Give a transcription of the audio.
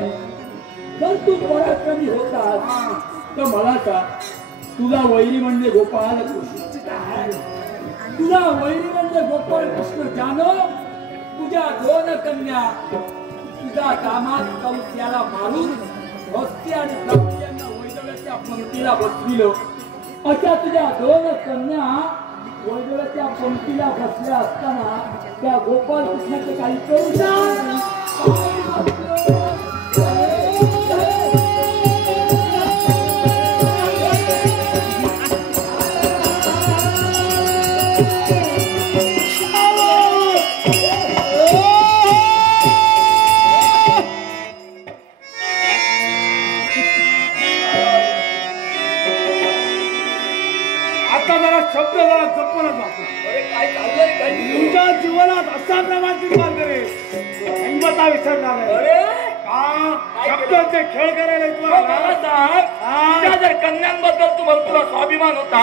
जर तू पराक्रमी होतास तर मला का तुझा वैरी म्हणजे गोपाळ कृष्ण, तुझा वैरी म्हणजे गोपाळ कृष्ण जानो. तुझ्या 2 कन्या तुझा दामाद कौशल्याला मारून भक्ती आणि प्रत्यांना वैदव्याच्या पंक्तीला बसविलो. अशा तुझ्या 2 कन्या वैदव्याच्या पंक्तीला बसल्या असताना त्या गोपाळ कृष्णाचे काही करू शब्द जरा जपूनच वापरा. तुमच्या जीवनात असा प्रमाण निर्माण करेल हिंमत विसरणार नाही. शब्दाचे खेळ करायला जर कन्यांबद्दल तुम्हाला तुला स्वाभिमान होता